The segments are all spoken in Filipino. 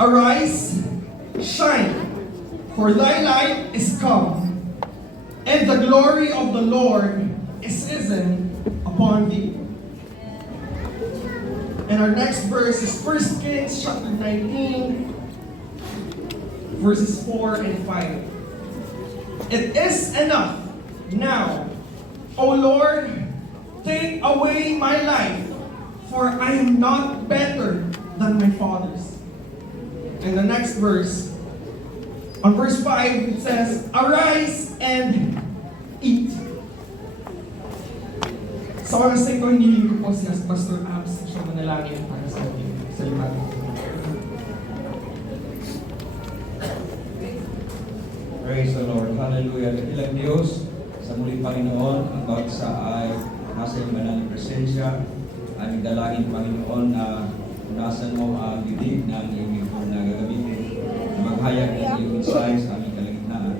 Arise, shine, for thy light is come, and the glory of the Lord is risen upon thee. And our next verse is 1 Kings chapter 19, verses 4 and 5. It is enough now, O Lord, take away my life, for I am not better than my fathers. And the next verse, on verse 5, it says, Arise and eat. Sa oras na ito, hiniling ko po si Pastor Abs siya manalangin para sa ating salita. Praise the Lord. Hallelujah. Dakilang Diyos, sa muli Panginoon, ang bawat isa ay nasa iyong banal na presensya. Aming dalangin, Panginoon, na unasan mo ang bibig ng iyong ipon na gagamitin na maghayag ng iyong mensahe sa aming kalagitnaan.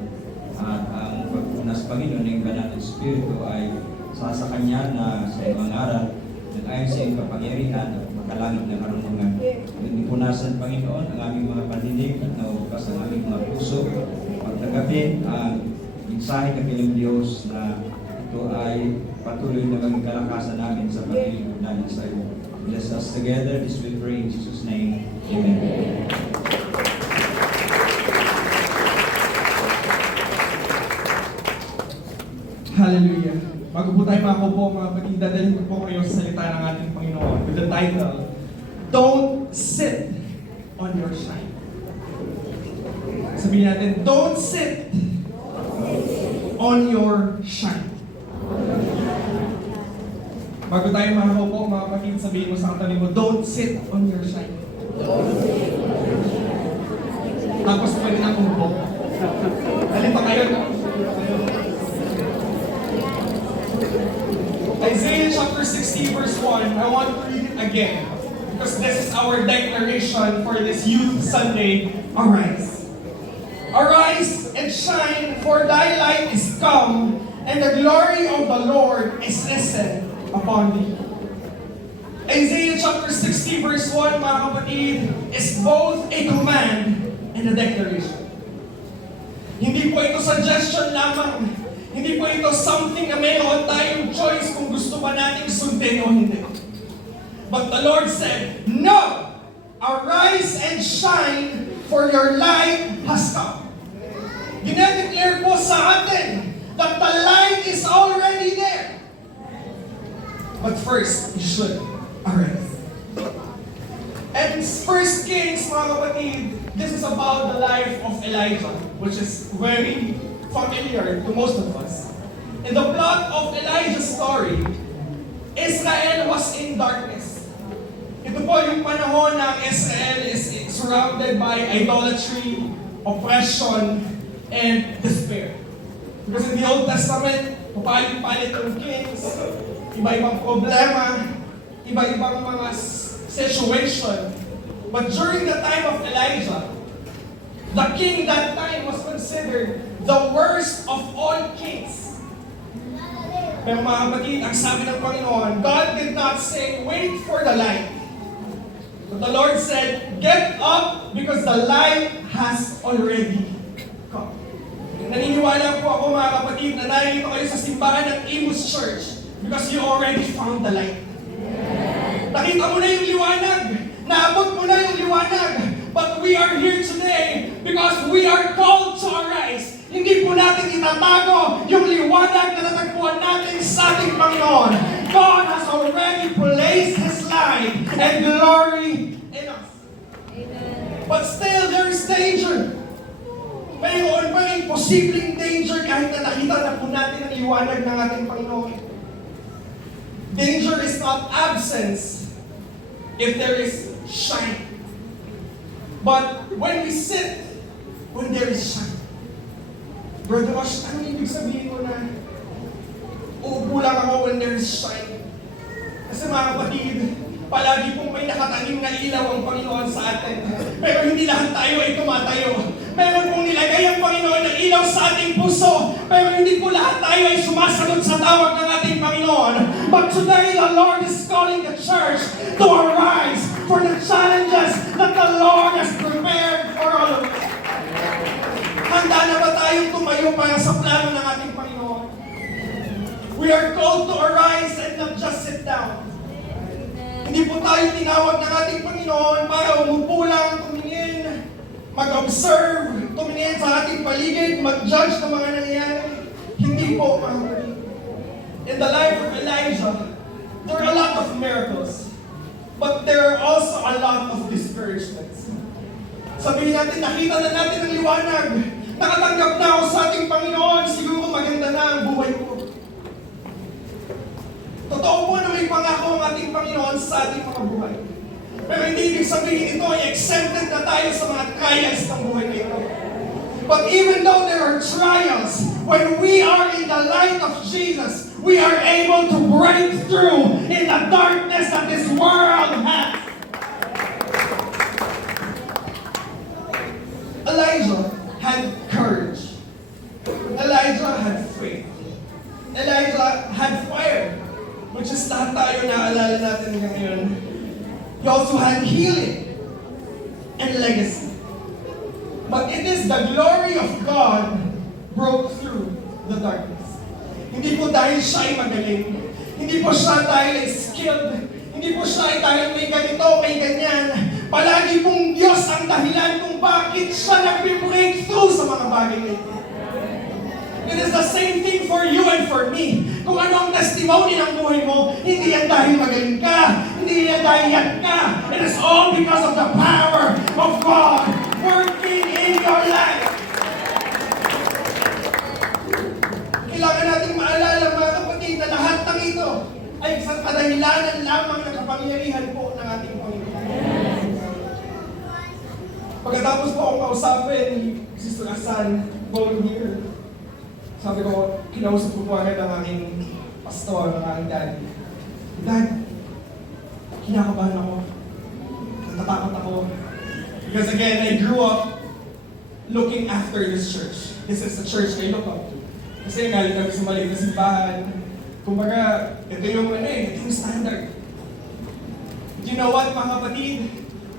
At ang pag-unas, Panginoon, ng banal na Espiritu ay sa Kanya na sa iyong mangaral ng ayon sa iyong kapangyarihan at makalangit na karunungan. Ipunasan, Panginoon, ang aming mga pandinig at naubukas ang aming mga puso pagtagapin ang mensahe ng Panginoon Diyos na ito ay patuloy na maging kalakasan namin sa pag-ibig namin sa iyo. Bless us together. This we pray in Jesus' name. Amen. Hallelujah. Bago po tayo makakupo, mga kapatid, dadalhin ko po kayo sa salita ng ating Panginoon with the title, Don't Sit on Your Shine. Sabihin natin, don't sit on your shine. Bago tayo makakupo, mga kapatid, sabihin mo sa katabi mo, don't sit on your shine. Tapos pwede na kumupo. Dali pa kayo. Isaiah chapter 60 verse 1, I want to read it again because this is our declaration for this Youth Sunday. Arise. Arise and shine, for thy light is come, and the glory of the Lord is risen upon thee. Isaiah chapter 60 verse 1, mga kapatid, is both a command and a declaration. Hindi po ito suggestion lamang. Hindi po ito something na mayroon tayong choice kung gusto ba nating sundin o hindi. But the Lord said, No! Arise and shine, for your light has come. Dinedeclare po sa atin that the light is already there. But first, you should arise. And 1 Kings, mga kapatid, this is about the life of Elijah, which is very familiar to most of us. In the plot of Elijah's story, Israel was in darkness. Ito po yung panahon ng Israel is surrounded by idolatry, oppression, and despair. Because in the Old Testament, papalit-palit yung kings, iba-ibang problema, iba-ibang mga situation. But during the time of Elijah, the king that time was considered the worst of all kings. Pero mga kapatid, ang sabi ng Panginoon, God did not say, wait for the light. But the Lord said, get up because the light has already come. Naniniwala po ako, mga kapatid, na narito kayo sa simbahan ng Amos Church because you already found the light. Nakita mo na yung liwanag. Naabot mo na yung liwanag. But we are here today because we are called to arise. Hindi po natin itatago yung liwanag na natagpuan natin sa ating Panginoon. God has already placed His light and glory in us. Amen. But still, there is danger. Mayroon pa rin posibleng danger kahit na nakita na po natin ang liwanag ng ating Panginoon. Danger is not absence if there is shine. But when we sit, when there is shine. Brother Ash, ano ibig sabihin ko na uupo lang ako when there is shine? Kasi mga kapatid, palagi pong may nakatanim na ilaw ang Panginoon sa atin. Pero hindi lahat tayo ay tumatayo. Meron pong nilagay ang Panginoon ng ilaw sa ating puso. Pero hindi po lahat tayo ay sumasagot sa tawag ng ating Panginoon. But today, the Lord is calling the church to arise for the challenges tayong tumayo para sa plano ng ating Panginoon. We are called to arise and not just sit down. Hindi po tayo tinawag ng ating Panginoon para umupo lang, tumingin, mag-observe, tumingin sa ating paligid, mag-judge ng mga nangyayari. Hindi po, mga kapatid. In the life of Elijah, there are a lot of miracles, but there are also a lot of discouragements. Sabihin natin, nakita na natin ang liwanag, nakatanggap na ako sa ating Panginoon, siguro maganda na ang buhay ko. Totoo po na may pangako ang ating Panginoon sa ating mga buhay. Pero hindi ibig sabihin ito ay exempted na tayo sa mga trials ng buhay na ito. But even though there are trials, when we are in the light of Jesus, we are able to break through in the darkness that this world has. Elijah had courage. Elijah had faith. Elijah had fire, which is lahat tayo naalala natin ngayon. He also had healing and legacy. But it is the glory of God broke through the darkness. Hindi po dahil siya ay magaling. Hindi po siya dahil ay skilled. Hindi po siya ay dahil may ganito, may ganyan. Palagi pong Diyos ang dahilan kung bakit siya nag-breakthrough sa mga bagay na ito. It is the same thing for you and for me. Kung ano ang testimony ng buhay mo, hindi yan dahil magaling ka, hindi yan dahil yan ka. It is all because of the power of God working in your life. Kailangan natin maalala, mga kapatid, na lahat ng ito ay isang kadahilanan lamang ng kapangyarihan po ng ating Panginoon. Pagkatapos po akong kausapin ni Sister Asan, volunteer, sabi ko, kinausap ko po agad ang aking pastor, ang aking daddy. Dad, kinakabahan ako. Natatakot ako. Because again, I grew up looking after this church. This is the church I look up to. Kasi galing kami sa maliit na simbahan. Kumbaga, ito yung ito yung standard. You know what, mga kapatid?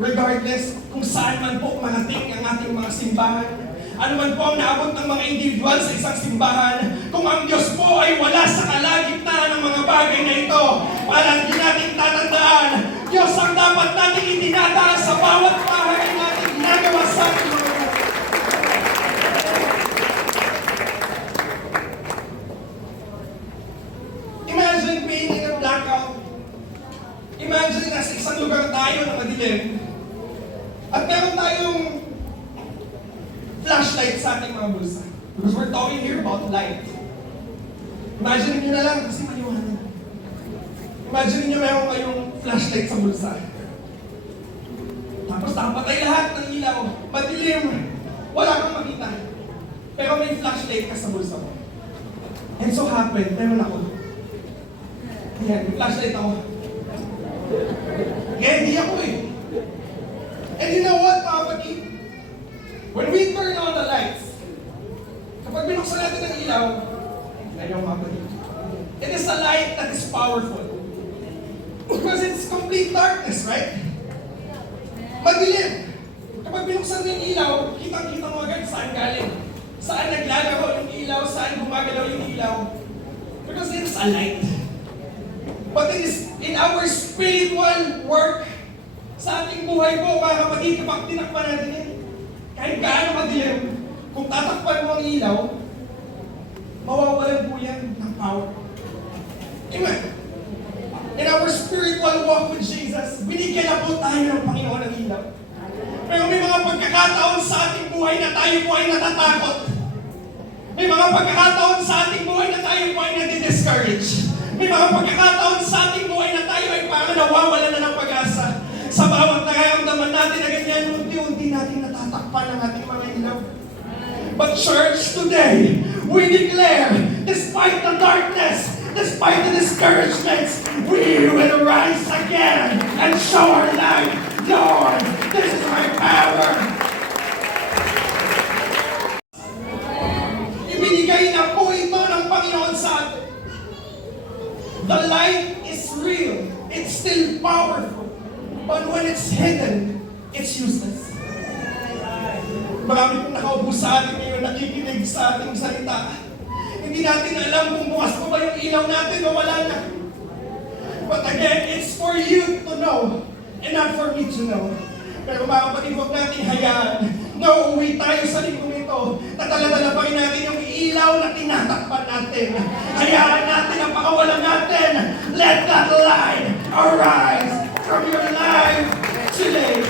Regardless kung saan man po marating ang ating mga simbahan, ano man po ang naabot ng mga individual sa isang simbahan, kung ang Diyos po ay wala sa kalagitnaan ng mga bagay na ito, para hindi natin tatandaan, Diyos ang dapat natin itinataas sa bawat bahay natin ginagawa sa ating mga buhay. Imagine being in a blackout. Imagine nasa isang lugar tayo na madilim. At meron tayong flashlight sa ating mga bulsa. Because we're talking here about light. Imagine niyo na lang kasi maliwanag. Imagine niyo meron kayong flashlight sa bulsa. Tapos nakapatay lahat ng ilaw. Madilim. Wala kang makita. Pero may flashlight ka sa bulsa mo. And so happened, meron ako. Ayan, may flashlight ako. Ready ako eh. And you know what, mga kapatid? When we turn on the lights, kapag binuksan natin ang ilaw, ayaw mga kapatid, it is a light that is powerful. Because it's complete darkness, right? Madilim. Kapag binuksan mo yung ilaw, kitang-kita mo agad saan galing. Saan naglalaro yung ilaw, saan gumagalaw yung ilaw. Because it is a light. But it is in our spiritual work, sa ating buhay po, mga kapatid, kapag tinakpan natin yan, kahit gaano madilim, kung tatakpan mo ang ilaw, mawawalan po yan ng power. Amen. In our spiritual walk with Jesus, binigyan na po tayo ng Panginoon ng ilaw. Pero may mga pagkakataon sa ating buhay na tayo po ay natatakot. May mga pagkakataon sa ating buhay na tayo po ay nadi-discourage. May mga pagkakataon sa ating buhay na tayo ay parang nawawalan na ng pag-asa. Sa bawat nararamdaman natin na ganyan, unti-unti natin natatakpan ang ating mga ilaw. But church, today, we declare, despite the darkness, despite the discouragements, we will rise again and show our light. Lord, this is my power. Ibinigay na po ito ng Panginoon sa atin. The light is real. It's still powerful. But when it's hidden, it's useless. Marami pong nakaupo sa atin ngayon, nakikinig sa ating salita. Hindi natin alam kung bukas pa ba yung ilaw natin o wala na. But again, it's for you to know and not for me to know. Pero mga kapatid, huwag natin hayaan na uuwi tayo sa lingkong ito na dala-dala pa rin natin yung ilaw na tinatakpan natin. Hayaan natin ang pakawalan natin. Let that light arise from your life today.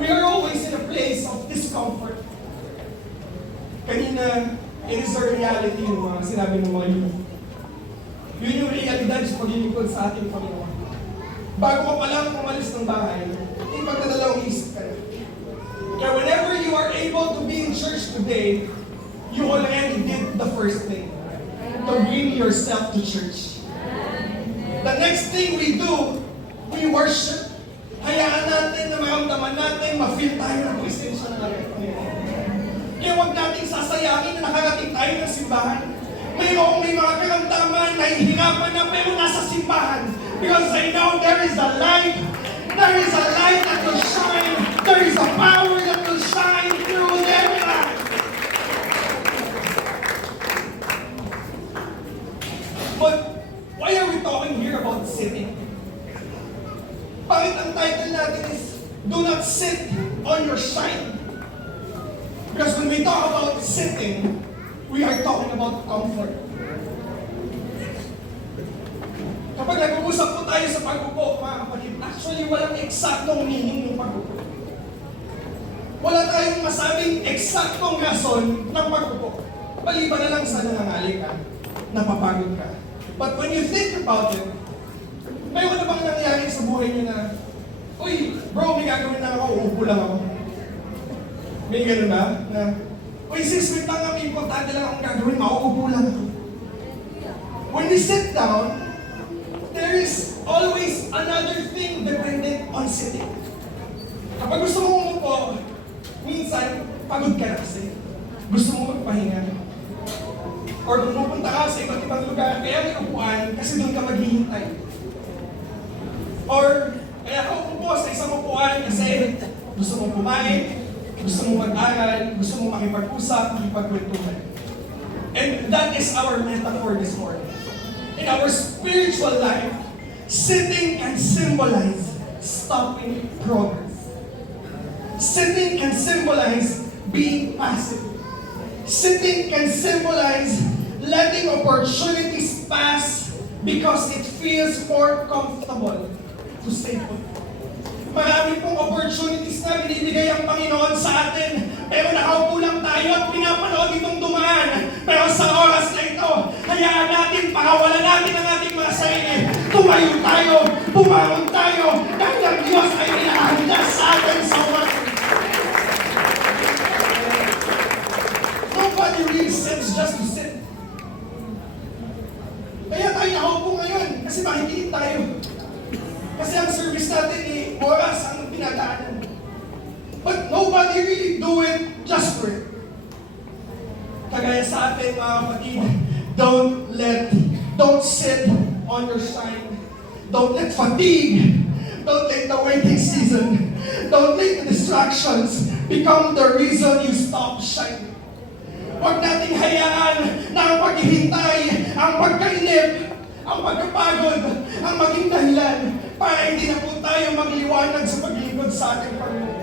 We are always in a place of discomfort. Kanina, it is a reality yung mga sinabi ng mga youth. Yun yung realidad sa paglilingkod sa ating Panginoon. Bago ka pa lang umalis ng bahay, ipagdadalawang isip ka na. Kaya whenever you are able to be in church today, you already did the first thing. To bring yourself to church. The next thing we do, we worship. Hayaan natin na maramdaman natin, ma-feel tayo ng presensya ng ating Panginoon. Kaya huwag natin sasayangin na nakarating tayo ng simbahan. Mayroong may mga karamdaman, nahihirapan na pero nasa simbahan. Because I know there is a light. There is a light that will shine. There is a power that will shine through their life. But why are we talking here about sitting? Bakit ang title natin is, Do Not Sit on Your Shine? Because when we talk about sitting, we are talking about comfort. Kapag nag-uusap po tayo sa pag-upo, mga kapatid, actually walang eksaktong meaning ng pag-upo. Wala tayong masabing eksaktong rason ng pag-upo. Maliban na lang sa nangangali ka, napapagod ka. But when you think about it, mayroon na bang nangyari sa buhay niyo na, uy, bro, may gagawin na ako, uupo lang ako. May gano'n ba? Na, uy, sis, wait lang, may importante lang akong gagawin, mauupo lang ako. When we sit down, there is always another thing dependent on sitting. Kapag gusto mo umupo, minsan, pagod ka na kasi. Gusto mo magpahinga. Or pupunta ka sa iba't ibang lugar, kaya may upuan kasi doon ka maghihintay. Or, kaya ka umupo sa isang upuan kasi gusto mo kumain, gusto mo mag-aral, gusto mo makipag-usap, makipagkwentuhan. And that is our metaphor this morning. In our spiritual life, sitting can symbolize stopping progress. Sitting can symbolize being passive. Sitting can symbolize letting opportunities pass because it feels more comfortable to stay put. Marami pong opportunities na binibigay ang Panginoon sa atin, pero nakaupo lang tayo at pinapanood itong dumaan. Pero sa oras na ito, hayaan natin, pakawalan natin ang ating mga sarili. Tumayo tayo, bumangon tayo, dahil ang Diyos ay inahanda sa atin sa oras. Nobody really sits just to sit. Kaya tayo nakaupo ngayon, kasi makikinig tayo. Kasi ang service natin oras ang pinadaanan. But nobody really do it just for it. Kagaya sa atin mga kapatid, don't sit on your shine. Don't let fatigue, don't let the waiting season, don't let the distractions become the reason you stop shining. Huwag nating hayaan na ang paghihintay, ang pagkainip, ang pagkapagod, ang maging dahilan para hindi na po tayo magliwanag sa paglingkod sa ating Panginoon.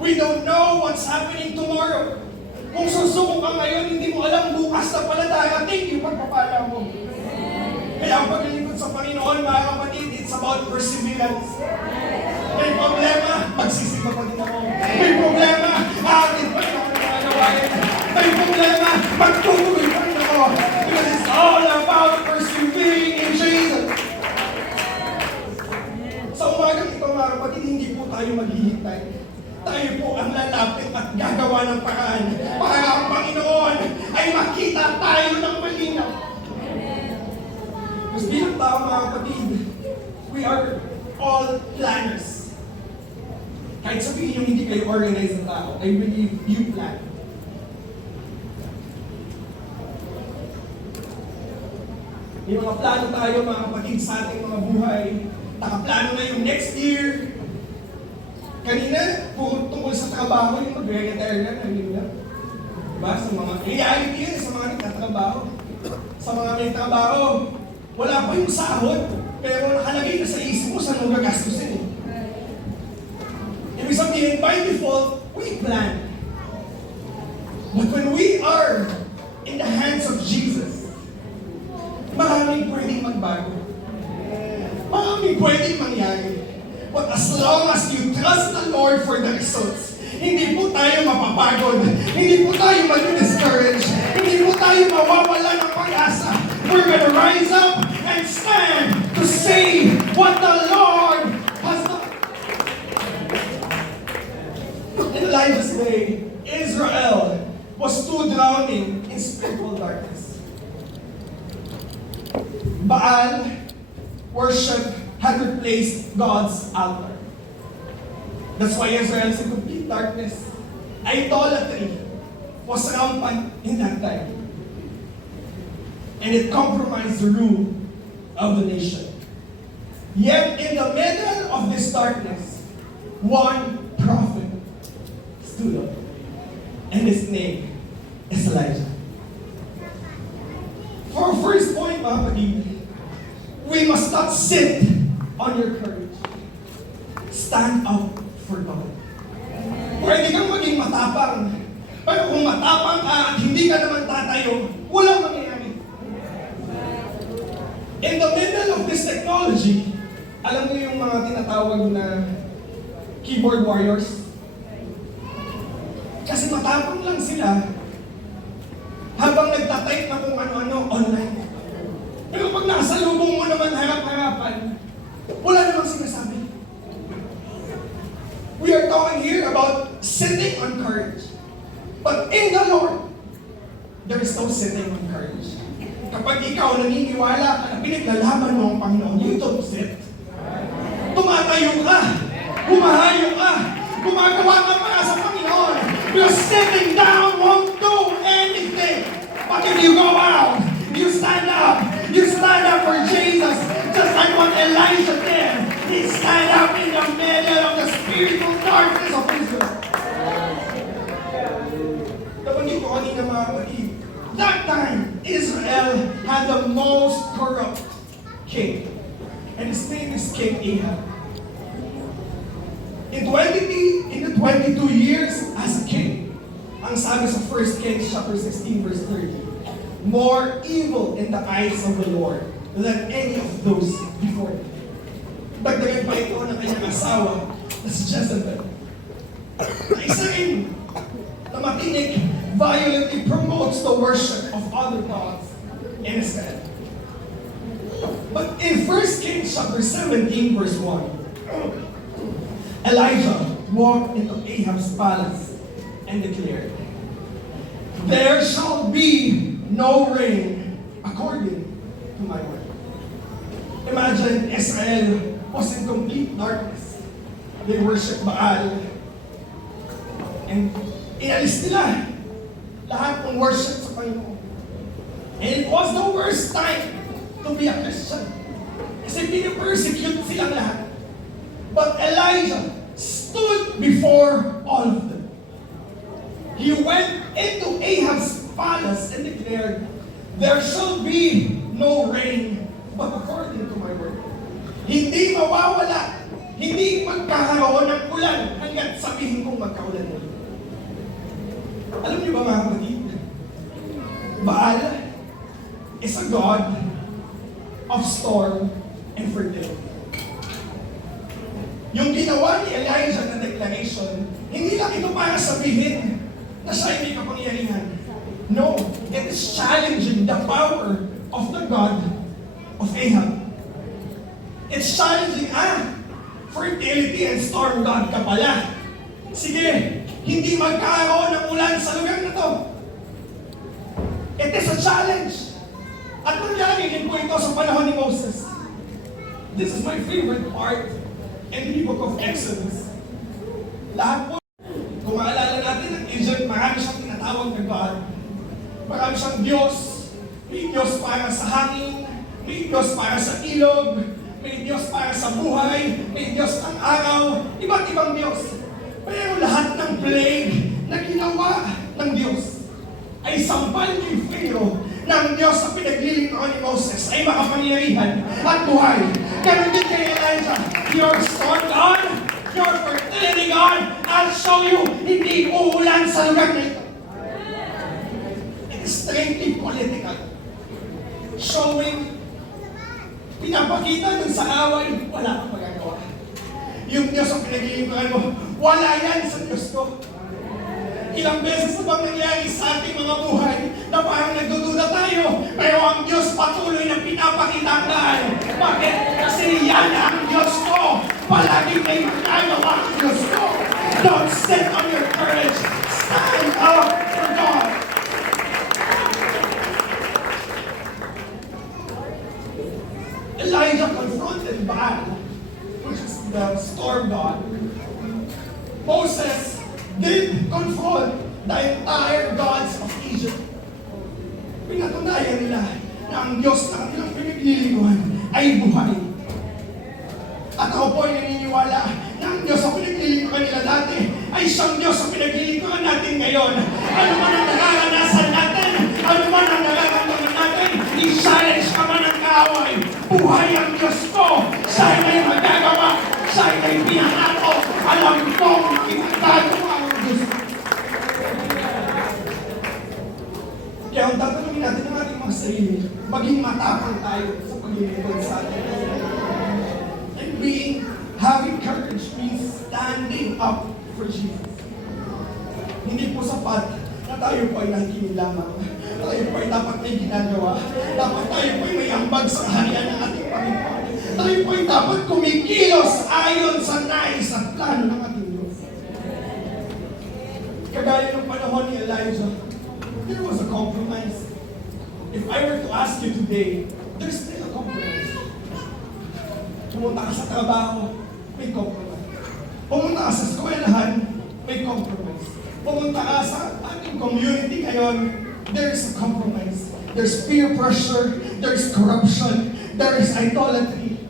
We don't know what's happening tomorrow. Kung susuko ka ngayon, hindi mo alam bukas na pala darating yung pagpapala mo. Kaya ang paglingkod sa Panginoon, mga kapatid, it's about perseverance. May problema, magsisimba pa din ako. May problema, aatin pa rin ako ng mga gawain. May problema, magtutuloy pa rin ako. Because it's all about persevering in Jesus. Sa umagang ito, mga kapatid, hindi po tayo maghihintay. Tayo po ang lalapit at gagawa ng paraan para ang Panginoon ay makita tayo ng malinaw. Mas bilang tao, mga kapatid, we are all planners. Kahit sabihin yung hindi kayo organized na tao, I believe you plan. May mga plano tayo, mga kapatid, sa ating mga buhay. nakaplano na yung next year. Kanina, puro tungkol sa trabaho, yung mag-retire na, kanina. Diba? Sa mga, reality yun, sa mga nagtatrabaho. Sa mga may trabaho, wala pa yung sahod, pero nakalagay na sa isip mo saan mo gagastusin eh. Ibig sabihin, by default, we plan. But when we are in the hands of Jesus, maraming pwedeng magbago. Maraming pwedeng mangyari. But as long as you trust the Lord for the results, hindi po tayo mapapagod. Hindi po tayo mag-discourage. Hindi po tayo mawawala ng pag-asa. We're gonna rise up and stand to say what the Lord has done. In Elijah's day, Israel was too drowning in spiritual darkness. Baal worship had replaced God's altar. That's why Israel is in complete darkness. Idolatry was rampant in that time. And it compromised the rule of the nation. Yet in the middle of this darkness, one prophet stood up. And his name is Elijah. For our first point, mga kapatid, we must not sit on your courage. Stand up for God. Pwede kang maging matapang. Pero kung matapang ka at hindi ka naman tatayo, walang mangyayari. In the middle of this technology, alam mo yung mga tinatawag na keyboard warriors? Kasi matapang lang sila habang nagtatype na kung ano-ano online. Pero pag nasa lubong mo naman harap-harapan, wala namang sinasabi. We are talking here about sitting on courage. But in the Lord, there is no sitting on courage. Kapag ikaw naniniwala ka na pinaglalaban mo ang Panginoon, you don't sit. Tumatayo ka, humahayo ka, gumagawa ka para sa Panginoon. Because sitting down won't do anything. But if you go out, you stand up. You stand up for Jesus. Just like what Elijah did. He stand up in the middle of the spiritual darkness of Israel. Nabanggit ko kanina mga kapatid, that time, Israel had the most corrupt king. And his name is King Ahab. In the 22 years as a king, ang sabi sa 1 Kings chapter 16 verse 30, more evil in the eyes of the Lord than any of those before him. Dagdagan pa ito ng kanyang asawa na si Jezebel. Na isa rin na matinik, violently promotes the worship of other gods in Israel. But in 1 Kings chapter 17 verse 1, Elijah walked into Ahab's palace and declared, there shall be no rain according to my word. Imagine Israel was in complete darkness. They worship Baal. And inalis nila lahat ng worship sa Panginoon. And it was the worst time to be a Christian. Kasi pinipersecute silang lahat. But Elijah stood before all of them. He went into Ahab's palace and declared, there shall be no rain but according to my word. Hindi mawawala, hindi magkakaroon ng ulan hanggat sabihin kong magkaulan ulit. Alam niyo ba mga kapatid? Baal is a god of storm and fertility. Yung ginawa ni Elijah na declaration, hindi lang ito para sabihin na siya hindi kapangyarihan. No, it is challenging the power of the God of Ahab. It's challenging, fertility and storm God ka pala. Sige, hindi magkaroon ng ulan sa lugar na to. It is a challenge. At nangyari din po ito sa panahon ni Moses. This is my favorite part in the book of Exodus. Lahat po, kung maalala natin ang Egypt, marami siyang tinatawag na God. Marami siyang Diyos. May Diyos para sa hangin, may Diyos para sa ilog, may Diyos para sa buhay, may Diyos ng araw, iba't ibang Diyos. Pero lahat ng plague na ginawa ng Diyos ay sampal kay Pharaoh na ang Diyos na pinaglilingkuran ni Moses ay makapangyarihan at buhay. Ganon din kay Elijah, your storm God, your fertility God, I'll show you, hindi uulan sa lugar na ito. Extremely political. Showing, pinapakita dun sa away, wala kang magagawa. Yung Diyos ang pinaglilingkuran mo, wala yan sa Diyos ko. Ilang beses na bang nangyari sa ating mga buhay na parang nagdududa tayo, pero ang Diyos patuloy na pinapakita ang daan. Bakit? Kasi yan ang Diyos ko. Palagi may magagawa ang Diyos ko. Don't sit on your courage. Stand up for God. Elijah confronted Baal, which is the storm god. Moses did confront the entire gods of Egypt. Pinatunayan nila na ang Diyos na kanilang pinaglilingkuran ay buhay. At ako po ay naniniwala na ang Diyos na pinaglilingkuran nila dati ay siyang Diyos na pinaglilingkuran natin ngayon. Ano man ang nararanasan natin, ano man ang nararamdaman natin, i-challenge ka man ang kaaway. Buhay ang Diyos ko. Siya ay may magagawa. Siya ay may pinangako. Alam kong itagagawa ang Diyos ko. Kaya ang tatanungin natin ng ating mga sarili, maging matapang tayo sa paglilingkod sa atin. And having courage means standing up for Jesus. Hindi po sapat na tayo po ay nakikinig lamang. Tayo po ay dapat may ginagawa. Dapat tayo po ay may ambag sa kaharian ng ating Panginoon. Tayo po ay dapat kumikilos ayon sa nais at plano ng ating Diyos. Kagaya ng panahon ni Elijah, there was a compromise. If I were to ask you today, there's still a compromise. Pumunta ka sa trabaho, may compromise. Pumunta ka sa eskwelahan, may compromise. Pumunta ka sa ating community ngayon, there's a compromise. There's peer pressure, there's corruption, there is idolatry.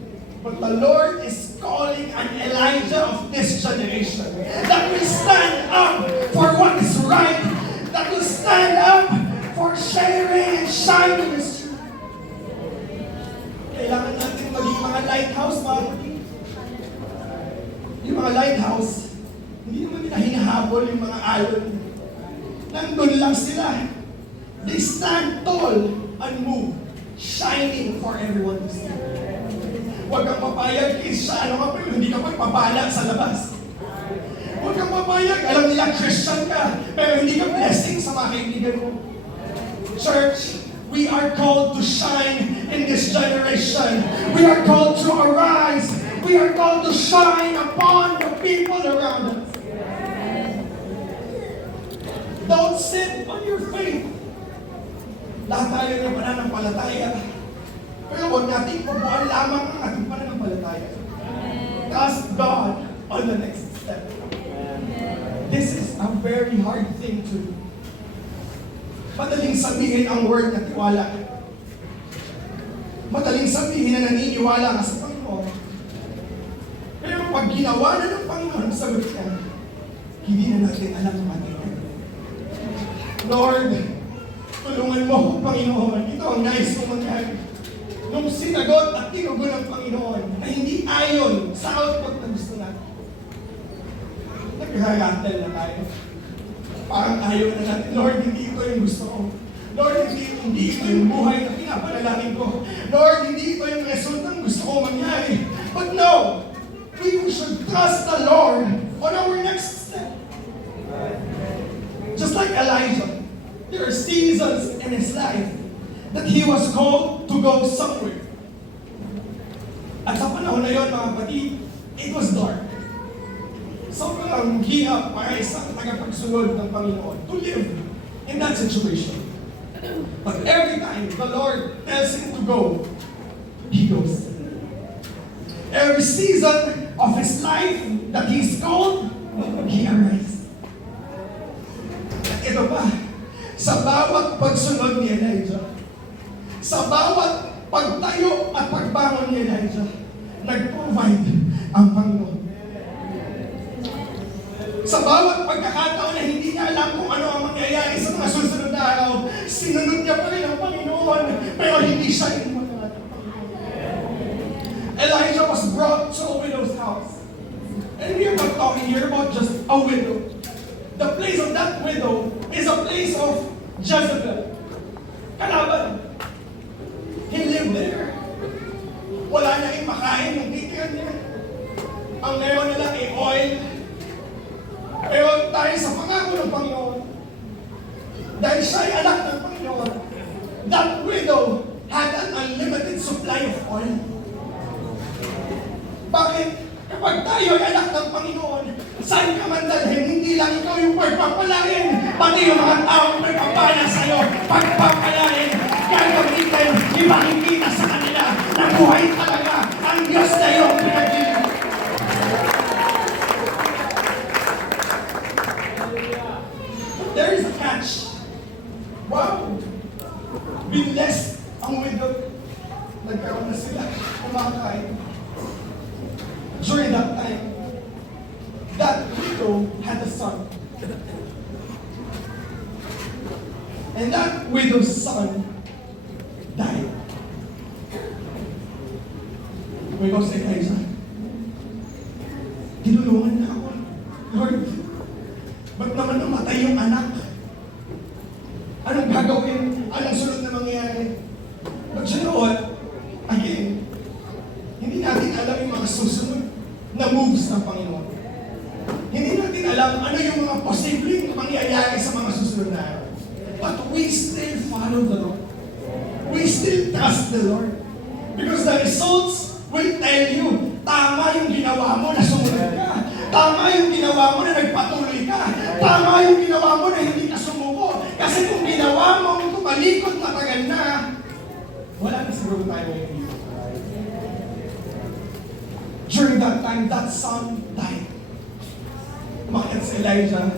But the Lord is calling an Elijah of this generation that will stand up for what is right, that will stand up for sharing and shining His truth. Kailangan natin maging mga lighthouse, mga kapatid. Yung mga lighthouse, hindi naman nila hinahabol yung mga alon. Nandun lang sila. They stand tall and move, shining for everyone to see. Huwag kang papayag, isa, ano ka pa yun, hindi ka pagpapala sa labas. Huwag kang papayag, alam nila Christian ka, pero hindi ka blessing sa mga kaibigan mo. Church, we are called to shine in this generation. We are called to arise. We are called to shine upon the people around us. Don't sit on your faith. Lahat tayo ng pananampalataya. Pero huwag natin pupuan lamang ang ating pananampalataya. Trust God on the next step. This is a very hard thing to do. Madaling sabihin ang word na tiwala. Madaling sabihin na naniniwala ka sa Panginoon. Pero pag ginawa na ng Panginoon, sagot ka, hindi na natin alam ang ating gagawin. Lord, tulungan mo ako, Panginoon. Ito ang nais mo mangyari. Nung sinagot at tinugon ng Panginoon ay hindi ayon sa output na gusto natin. Naghahatel na tayo. Parang ayaw na natin, Lord, hindi ito yung gusto ko. Lord, hindi ito yung buhay na pinapanalangin ko. Lord, hindi ito yung resultang gusto ko mangyari. But no, we should trust the Lord on our next step. Just like Elijah, there are seasons in his life that he was called to go somewhere. At sa panahon na yun, mga kapatid, it was dark. Sobrang hirap para isang tagapagsunod ng Panginoon to live in that situation. But every time the Lord tells him to go, he goes. Every season of his life that he's called, he arrives. At ito pa, sa bawat pagsunod ni Elijah, sa bawat pagtayo at pagbangon ni Elijah, was brought to a widow's house. And we are not talking here about just a widow. The place of that widow is a place of Jezebel. Kalaban. He lived there. Wala na yung makain ng titiran niya. Ang meron nila ay oil. Pero tayo sa pangako ng Panginoon, dahil siya ay anak ng Panginoon, that widow had an unlimited supply of oil. Bakit? Kapag tayo ay anak ng Panginoon, saan ka man dalhin, hindi lang ikaw yung pagpapalain, pati yung mga taong nagpapala sa'yo, pagpapalain, gagamitin, ipakikita sa kanila na buhay talaga ang Diyos na iyong pinag-ilan. There is a catch. Wow! Binless ang widow. Nagkaroon na sila kumakain. During that time, that widow had a son. And that widow's son died. Widow si Elijah, tinulungan na ako. Lord, ba't naman namatay yung anak? Anong gagawin? Anong sunod na mangyayari? But you know what? Again, hindi natin alam yung mga susunod na moves ng Panginoon. Hindi natin alam ano yung mga posibleng mangyayari sa mga susunod na araw. But we still follow the Lord. We still trust the Lord. Because the results will tell you, tama yung ginawa mo na sumunod ka. Tama yung ginawa mo na nagpatuloy ka. Tama yung ginawa mo na hindi ka sumuko. Kasi kung ginawa mo tumalikod matagal na, wala na siguro tayo ngayon dito. During that time, that son died. Umakyat si Elijah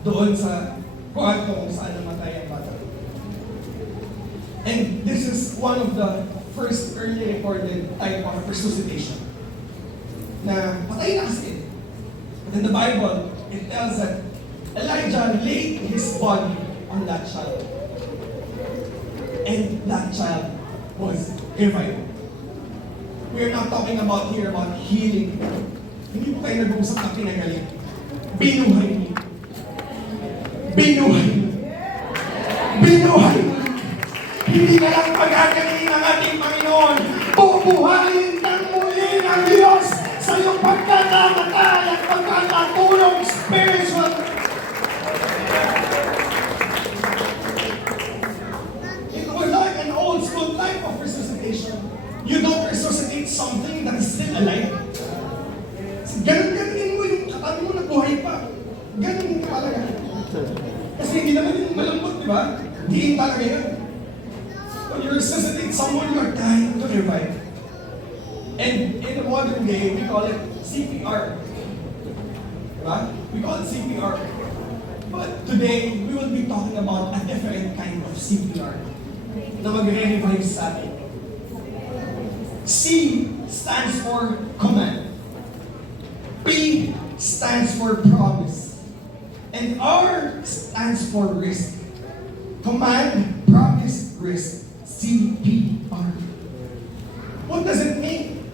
doon sa kwarto kung saan namatay ang bata. And this is one of the first early recorded type of resuscitation. Na patay na kasi. But in the Bible, it tells that Elijah laid his body on that child. And that child was revived. We are not talking about here about healing. Hindi po tayo nag-uusap ng pinagaling. Binuhay niyo. Binuhay niyo. Binuhay niyo. Hindi ka lang pagagaling ng ating Panginoon. Bubuhayin ng muli ng Diyos sa iyong pagkakamatay at pagkakatulong spiritual. It was like an old school type of resuscitation. You don't resuscitate something that is still alive. Ganun-ganunin mo yung katawan mo na buhay pa. Ganun ka talaga. Kasi hindi naman yung malambot, di ba? Diin talaga yan. When you resuscitate someone, you are trying to revive. And in the modern day, we call it CPR. Diba? We call it CPR. But today, we will be talking about a different kind of CPR na magre-revive sa atin. C stands for command. P stands for promise. And R stands for risk. Command, promise, risk. CPR. What does it mean?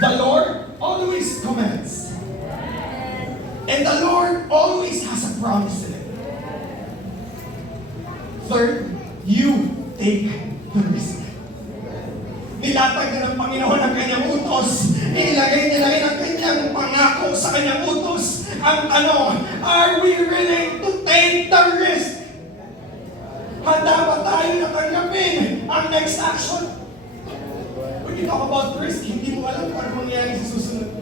The Lord always commands. And the Lord always has a promise in it. Third, you take the risk. Nilatag na ng Panginoon ang kanyang utos. Ilagay niya ang kanyang pangako sa kanyang utos. Ang tanong, are we willing to take the risk? Handa ba tayo na tanggapin ang next action? When you talk about risk, hindi mo alam kung ano mangyayari sa susunod.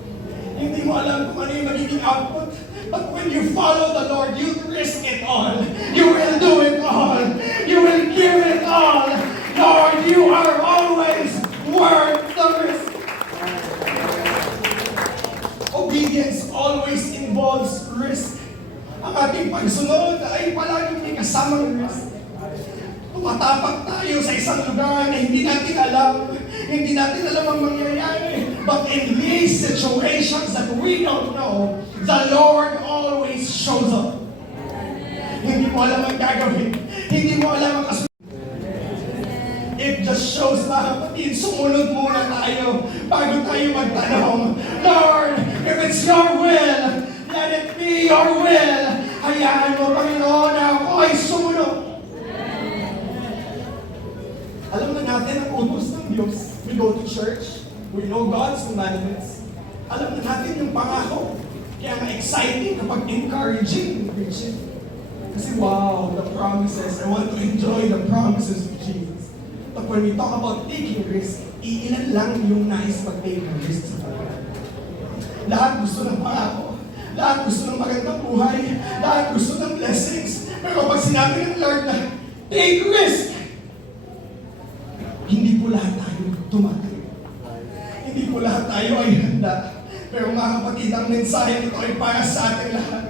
Hindi mo alam kung ano yung magiging output. But when you follow the Lord, you risk it all. You will do it all. You will give it all. Lord, you are always worth the risk. Obedience always involves risk. Ang ating pagsunod ay palaging may kasamang risk. Tumatapak tayo sa isang lugar na hindi natin alam ang mangyayari. But in these situations that we don't know, the Lord always shows up. Hindi mo alam ang gagawin. Hindi mo alam ang kasunod. It just shows chose, mga kapatid, sumunod muna tayo bago tayo magtanong. Lord, if it's your will, let it be your will. Hayaan mo, Panginoon, na ako ay sumunod. Alam na natin ang utos ng Diyos. We go to church. We know God's commandments. Alam na natin yung pangako. Kaya nga exciting kapag encouraging preaching. Kasi wow, the promises. I want to enjoy the promises of Jesus. But when we talk about taking risk, iilan lang yung nais mag-take ng risk sa Panginoon. Lahat gusto ng pangako. Lahat gusto ng magandang buhay. Lahat gusto ng blessings. Pero pag sinabi ng Lord na, take risk, hindi po lahat tayo tumatanggap. Hindi po lahat tayo ay handa. Pero mga kapatid, ang mensahe nito ay para sa ating lahat.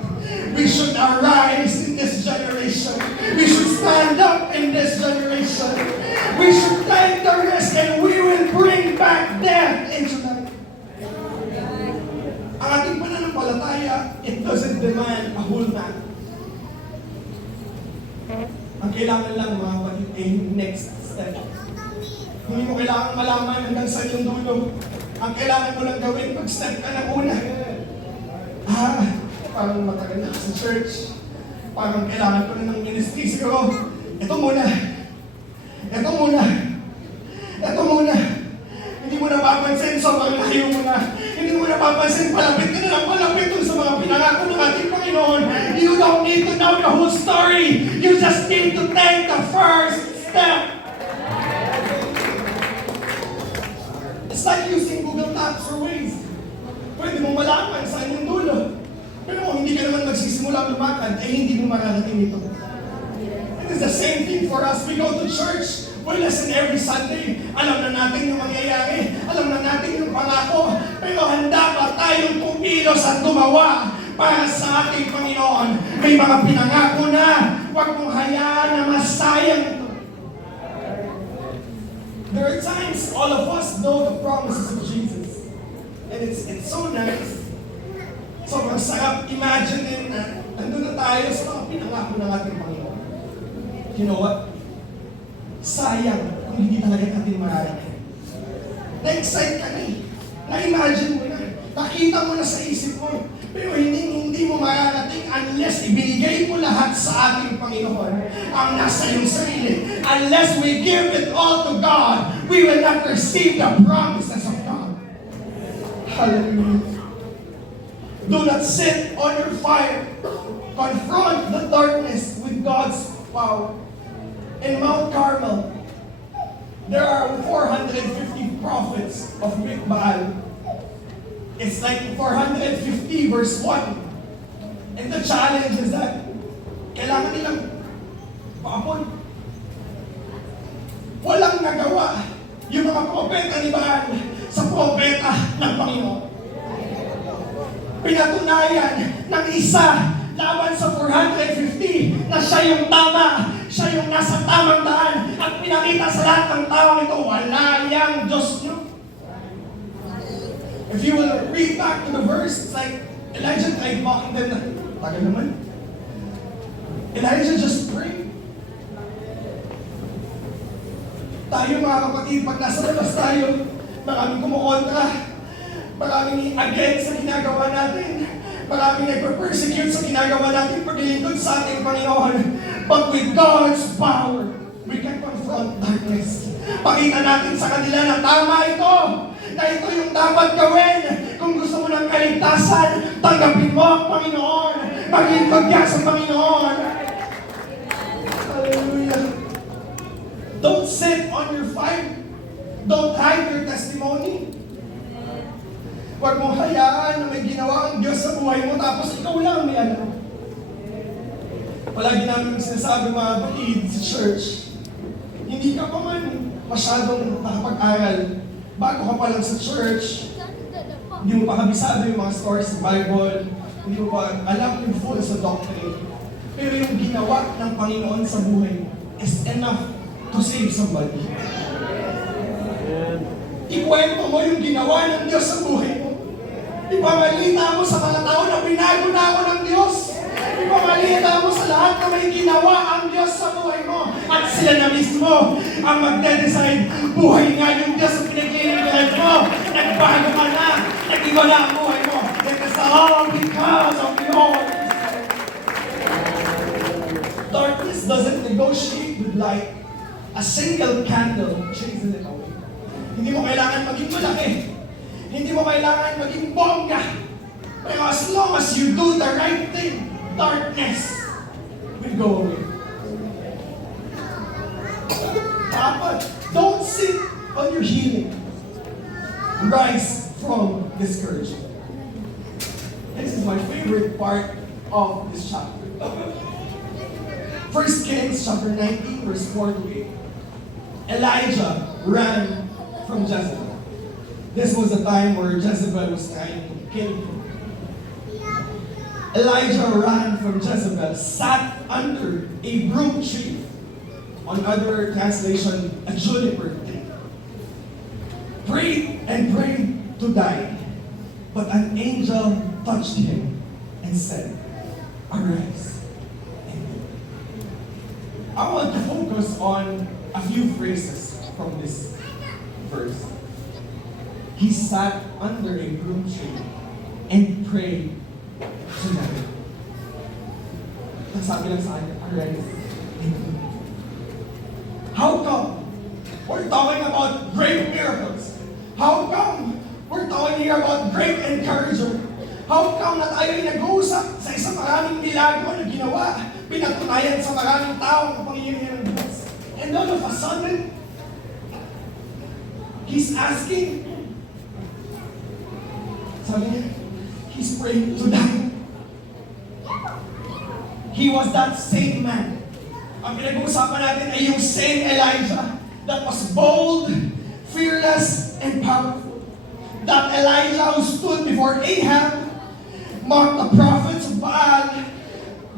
We should arise in this generation. We should stand up in this generation. We should take the risk and we will bring back death into life. Ang ating pananampalataya, it doesn't demand a whole man. Ang kailangan lang mga kapatid ay next step. Hindi mo kailangan malaman hanggang saan yung dulo. Ang kailangan mo lang gawin pag step ka ng una. Parang matagal na sa church. Parang kailangan ko na ng ministry. Siguro, ito muna. Ito muna. Ito muna. Hindi mo napapansin, sobrang layo mo na. Hindi mo napapansin, palapit ka na lang palapit dun sa mga pinangako ng ating Panginoon. You don't need to know the whole story. You just need to take the first step. It's like using Google Maps or Waze. Pwede mo malaman saan yung dulo. Pero kung hindi ka naman magsisimula lumakad, eh hindi mo mararating ito. It is the same thing for us. We go to church. We listen every Sunday. Alam na natin yung mangyayari. Alam na natin yung pangako. Pero handa pa tayong kumilos at gumawa para sa ating Panginoon. May mga pinangako na. Huwag mong hayaan na masayang ito. There are times all of us know the promises of Jesus. And it's so nice. Sobrang sarap imagine na nandun na tayo sa mga pinangako ng ating Panginoon. You know what? Sayang kung hindi talaga natin mararating. Na-excite ka na eh. Na-imagine mo na. Nakita mo na sa isip mo. Pero hindi mo mararating unless ibinigay mo lahat sa ating Panginoon ang nasa iyong sarili. Unless we give it all to God, we will not receive the promises of God. Hallelujah. Do not sit on your fire. Confront the darkness with God's power. In Mount Carmel, there are 450 prophets of Baal. It's like 450 verse 1. And the challenge is that kailangan nilang paapon. Walang nagawa yung mga propeta ni Baal sa propeta ng Panginoon. Pinatunayan ng isa laban sa 450 na siya yung tama, siya yung nasa tamang daan at pinakita sa lahat ng tao ito, wala yang Diyos niyo. If you will read back to the verse, it's like Elijah tried mocking them na, tagal naman. Elijah just prayed. Tayo mga kapatid, pag nasa labas tayo, maraming kumukontra, maraming against sa ginagawa natin. Maraming nagpe-persecute sa ginagawa natin paglilingkod sa ating Panginoon. But with God's power, we can confront darkness. Pakita natin sa kanila na tama ito. Na ito yung dapat gawin. Kung gusto mo ng kaligtasan, tanggapin mo ang Panginoon. Maglingkod ka sa Panginoon. Hallelujah. Don't sit on your fire. Don't hide your testimony. Huwag mong hayaan na may ginawa ang Diyos sa buhay mo tapos ikaw lang may alam. Palagi namin sinasabi mga kapatid sa church, hindi ka pa man masyadong nakapag-aral. Bago ka pa lang sa church, hindi mo pa kabisado yung mga stories sa Bible, hindi mo pa alam yung full sa doctrine. Pero yung ginawa ng Panginoon sa buhay is enough to save somebody. Ikwento mo yung ginawa ng Diyos sa buhay mo. Ipamalita mo sa mga tao na binago na ako ng Diyos. Ipamalita mo sa lahat na may ginawa ang Diyos sa buhay mo. At sila na mismo ang magde-decide, buhay nga yung Diyos ang pinaglilingkuran mo. Nagbago ka na, nag-iba na ang buhay mo. It is all because of yours. Darkness doesn't negotiate with light. A single candle chases it away. Hindi mo kailangan maging malaki. Hindi mo kailangan maging bongga. Pero as long as you do the right thing, darkness will go away. Dapat, don't sit on your healing. Rise from discouragement. This is my favorite part of this chapter. 1 Kings chapter 19, verse 4 to 8. Elijah ran from Jezebel. This was a time where Jezebel was trying to kill him. Elijah ran from Jezebel, sat under a broom tree. On other translation, a juniper tree. Prayed and prayed to die. But an angel touched him and said, "Arise and live." I want to focus on a few phrases from this verse. He sat under a broom tree and prayed to die. Sabi lang sa akin, "Arise and live." How come we're talking about great miracles? How come we're talking here about great encouragement? How come na tayo ay nag-uusap sa isang maraming milagro na ginawa, pinatunayan sa maraming tao ang pangyayari ng Diyos? And all of a sudden, he's asking, sabi niya, he's praying to die. He was that same man. Ang pinag-uusapan natin ay yung same Elijah that was bold, fearless, and powerful. That Elijah who stood before Ahab, mocked the prophets of Baal,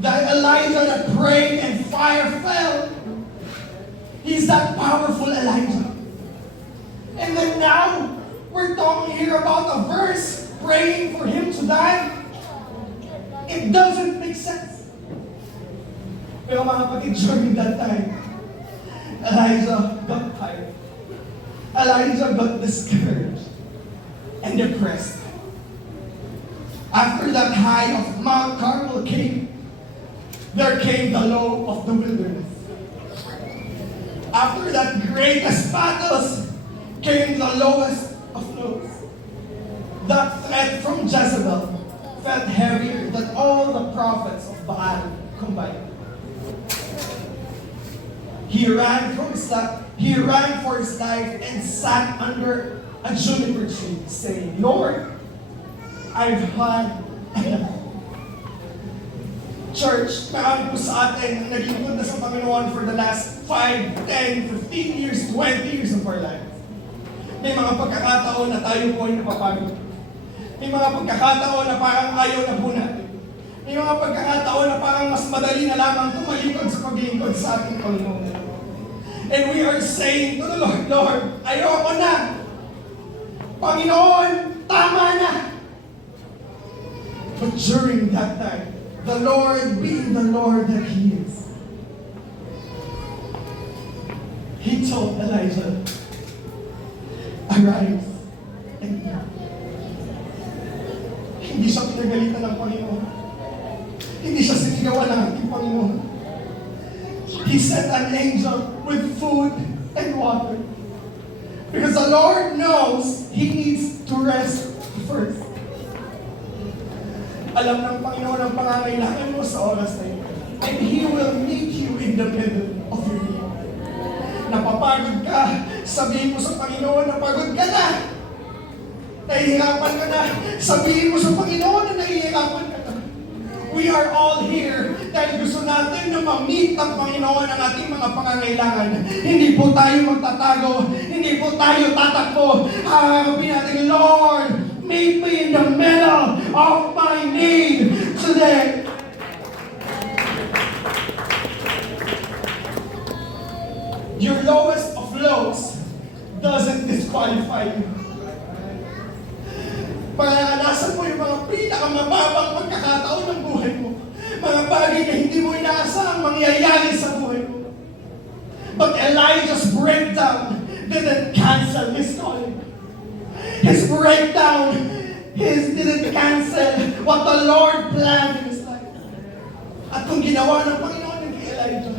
that Elijah that prayed and fire fell. He's that powerful Elijah. And then now, we're talking here about a verse praying for him to die. It doesn't make sense. Pero mga kapatid, during that time, Elijah got tired. Elijah got discouraged and depressed. After that high of Mount Carmel came, there came the low of the wilderness. After that greatest battles came the lowest of lows. That threat from Jezebel felt heavier than all the prophets of Baal combined. He ran for his life and sat under a juniper tree, saying, "Lord, I've had enough." Church, marami po sa atin ang naglingkod na sa Panginoon for the last 5, 10, 15 years, 20 years of our lives. May mga pagkakataon na tayo po ay napapagod. May mga pagkakataon na parang ayaw na po natin. May mga pagkakataon na parang mas madali na lamang tumalikod sa paglingkod sa ating Panginoon. And we are saying to the Lord, "Lord, ayoko na. Panginoon, tama na." But during that time, the Lord being the Lord that He is, He told Elijah, "Arise and eat." Hindi siya pinagalitan ng Panginoon. Hindi siya sinigawan ng ating Panginoon. He sent an angel with food and water. Because the Lord knows He needs to rest first. Alam ng Panginoon ang pangangailangan mo sa oras na ito. And He will meet you in the middle of your need. Napapagod ka, sabihin mo sa Panginoon na pagod ka na. Nahihirapan ka na, sabihin mo sa Panginoon na nahihirapan ka na. We are all here dahil gusto natin na ma-meet ng Panginoon ang ating mga pangangailangan. Hindi po tayo magtatago, hindi po tayo tatakbo. Haharapin natin, "Lord, meet me in the middle of my need today." Your lowest of lows doesn't disqualify you. Mararanasan mo yung mga pinakamababang pagkakataon ng buhay mo. Mga bagay na hindi mo inaasahang mangyayari sa buhay mo. Elijah's breakdown didn't cancel his calling. His breakdown didn't cancel what the Lord planned in his life. At kung ginawa ng Panginoon ng Elijah,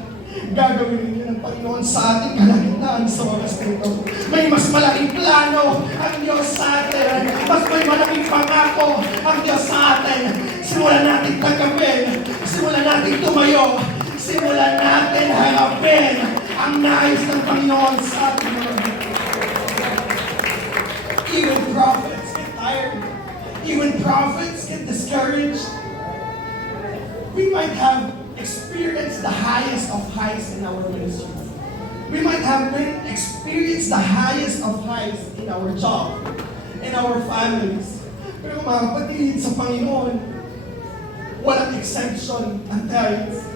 gagawin rin ng Panginoon sa ating kalagitnaan sa oras na ito. May mas malaking plano ang Diyos sa atin. Mas may malaking pangako ang Diyos sa atin. Simulan natin tanggapin. Simulan natin tumayo. Simulan natin harapin ang nais ng Panginoon sa ating mga buhay. Even prophets get tired. Even prophets get discouraged. We might have experienced the highest of highs in our ministry. We might have experienced the highest of highs in our job, in our families. Pero mga kapatid, sa Panginoon, walang exemption ang tides.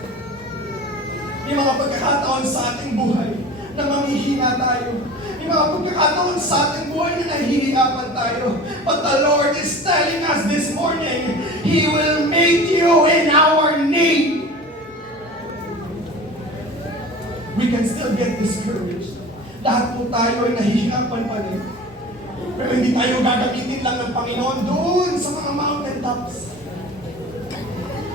May mga pagkakataon sa ating buhay na manghihina tayo. May mga pagkakataon sa ating buhay na nahihirapan tayo. But the Lord is telling us this morning, He will meet you in our need. We can still get discouraged. Lahat po tayo ay nahihirapan pa rin. Pero hindi tayo gagamitin lang ng Panginoon doon sa mga mountain tops.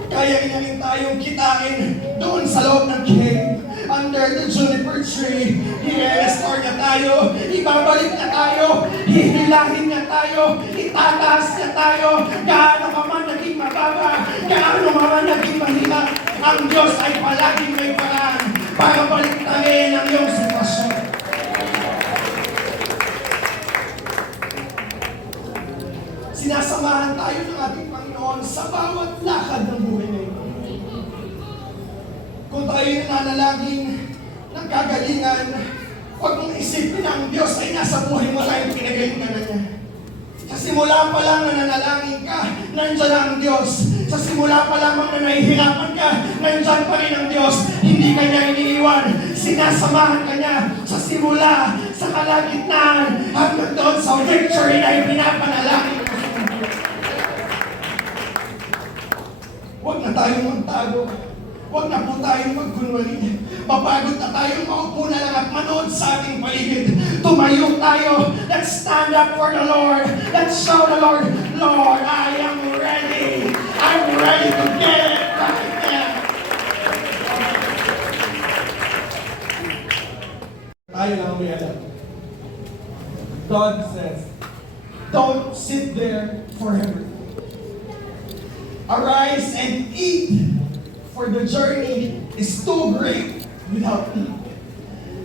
Kaya niya rin tayong kitain doon sa loob ng cave, under the juniper tree. I-restore niya tayo, ibabalik niya tayo, hihilahin niya tayo, itataas niya tayo. Gaano ka man naging mababa, gaano ka man naging mahirap, ang Diyos ay palaging may paraan para baliktarin ang iyong sitwasyon. Sinasamahan tayo ng ating Panginoon sa bawat lakad ng buhay na ito. Kung tayo nananalangin ng kagalingan, huwag mong isipin na ang Diyos ay nasa buhay mo dahil pinagalingan na niya. Sa simula pa lang na nanalangin ka, nandyan ang Diyos. Sa simula pa lamang na nahihirapan ka, nandyan pa rin ang Diyos. Hindi ka niya iniiwan. Sinasamahan ka niya sa simula, sa kalagitnaan, hanggang doon sa victory na ipinapanalangin. Huwag na tayong magtago. Huwag na po tayong magkunwari. Mapagod na tayong maupo na lang at manood sa ating paligid. Tumayo tayo. Let's stand up for the Lord. Let's show the Lord, Lord, I am ready. I'm ready to get it right now. Tayo lang may alam. God says, don't sit there forever. Arise and eat, for the journey is too great without me.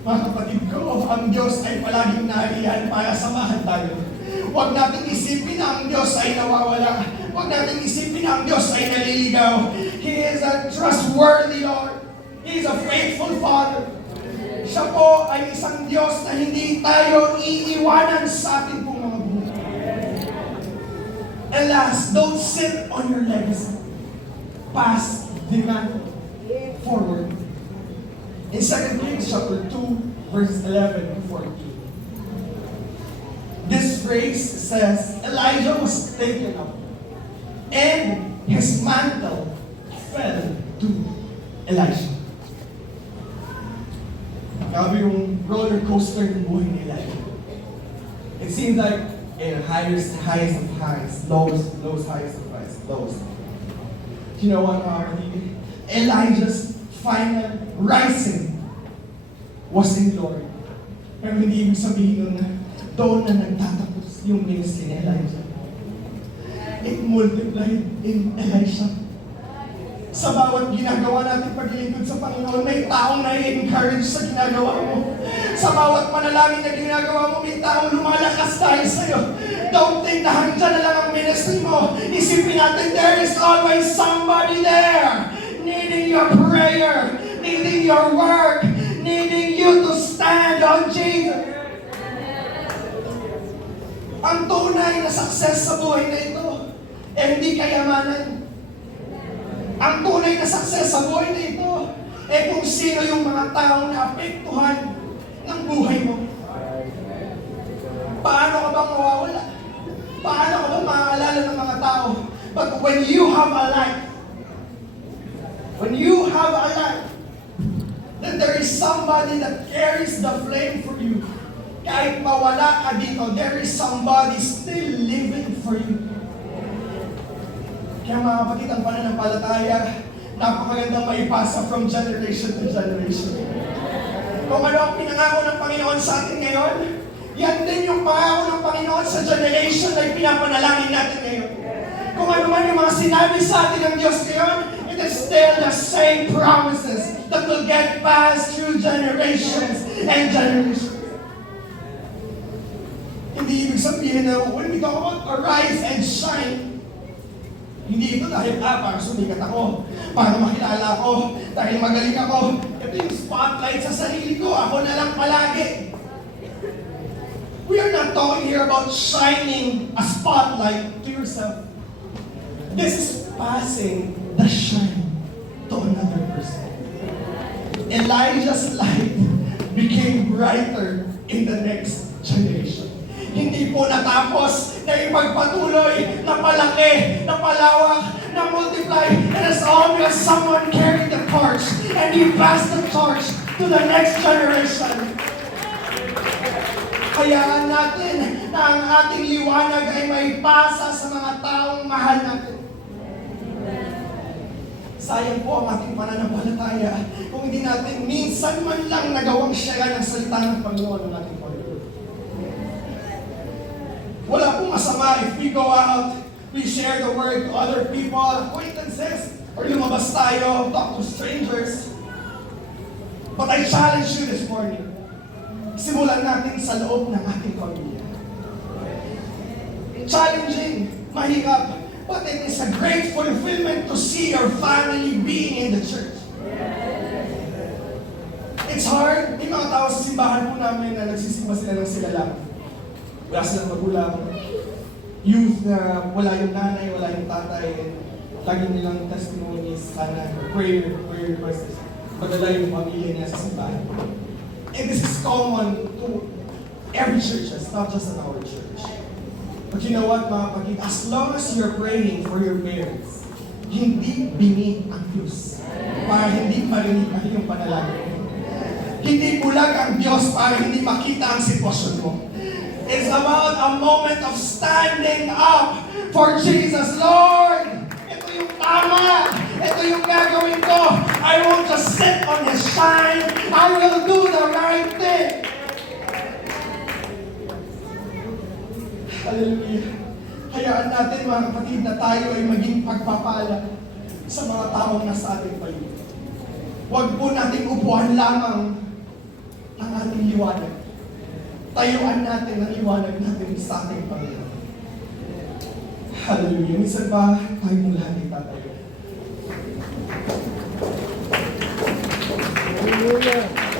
Mga kapatid ko, ang Diyos ay palaging nariyan para samahan tayo. Huwag nating isipin na ang Diyos ay nawawala. Huwag nating isipin na ang Diyos ay naliligaw. He is a trustworthy Lord. He is a faithful Father. Siya po ay isang Diyos na hindi tayo iiwanan sa ating pong mga buhay. And last, don't sit on your legacy. Pass the mantle forward. In 2 Kings chapter 2, verse 11 to 14. This phrase says, Elijah was taken up, and his mantle fell to Elisha. Grabe yung roller coaster ng buhay ni Elijah. It seems like highest of highs, lowest highest of highs, lowest. You know what, Elijah's final rising was in glory. Pero hindi ibig sabihin nun na doon na nagtatapos yung ministry ni Elijah. It multiplied in Elisha. Sa bawat ginagawa natin paglilingkod sa Panginoon, may taong nai-encourage sa ginagawa mo. Sa bawat panalangin na ginagawa mo, may taong lumalakas dahil sa'yo. Don't think na hanggang na lang ang ministry mo. Isipin natin, there is always somebody there needing your prayer, needing your work, needing you to stand on Jesus. Ang tunay na success sa buhay na ito, hindi kayamanan. Ang tunay na success sa buhay na ito, kung sino yung mga taong naapektuhan ng buhay mo. Paano ka bang mawawala? Paano ka bang maaalala ng mga tao? But when you have a life, then there is somebody that carries the flame for you. Kahit mawala ka dito, there is somebody still living for you. Kaya mga kapatid, ang pananampalataya, napakagandang maipasa from generation to generation. Kung ano ang pinangako ng Panginoon sa atin ngayon, yan din yung pangako ng Panginoon sa generation na ipinapanalangin natin ngayon. Kung ano man yung mga sinabi sa atin ng Diyos ngayon, it is still the same promises that will get passed through generations and generations. Hindi ibig sabihin na when we talk about arise and shine, hindi ito dahil, para sumikat ako, para makilala ako, dahil magaling ako. Ito yung spotlight sa sarili ko, ako na lang palagi. We are not talking here about shining a spotlight to yourself. This is passing the shine to another person. Elijah's light became brighter in the next generation. Hindi po natapos na ipagpatuloy, na palaki, na palawak, na multiply. And as long as someone carried the torch and he passed the torch to the next generation. Hayaan natin na ang ating liwanag ay maipasa sa mga taong mahal natin. Sayang po ang ating pananampalataya kung hindi natin minsan man lang nagawang share ng salita ng Panginoon ng ating Panginoon. Wala pong masama if we go out, we share the word to other people, acquaintances, or lumabas tayo, talk to strangers. But I challenge you this morning, simulan natin sa loob ng ating pamilya. Challenging, mahirap, but it is a great fulfillment to see your family being in the church. It's hard. May mga tao sa simbahan po namin na nagsisimba sila ng sila lang. Wala silang magulang. Youth na wala yung nanay, wala yung tatay. Lagi nilang testimonies, sana, prayer requests. Madala yung pamilya niya sa simbahan. And this is common to every church, not just at our church. But you know what, mga kapatid? As long as you're praying for your parents, hindi bingi ang Diyos para hindi marinig ang iyong panalangin. Hindi bulag ang Diyos para hindi makita ang sitwasyon mo. It's about a moment of standing up for Jesus. Lord, ito yung tama. Ito yung gagawin ko. I won't just sit on His shine. I will do the right thing. Hallelujah. Hayaan natin mga kapatid na tayo ay maging pagpapala sa mga taong nasa ating paligid. Huwag po nating upuan lamang ang ating liwanag. Tayuan natin ang liwanag natin sa ating Panginoon. Hallelujah. Minsan ba tayo mong lahat itatayo? Hallelujah.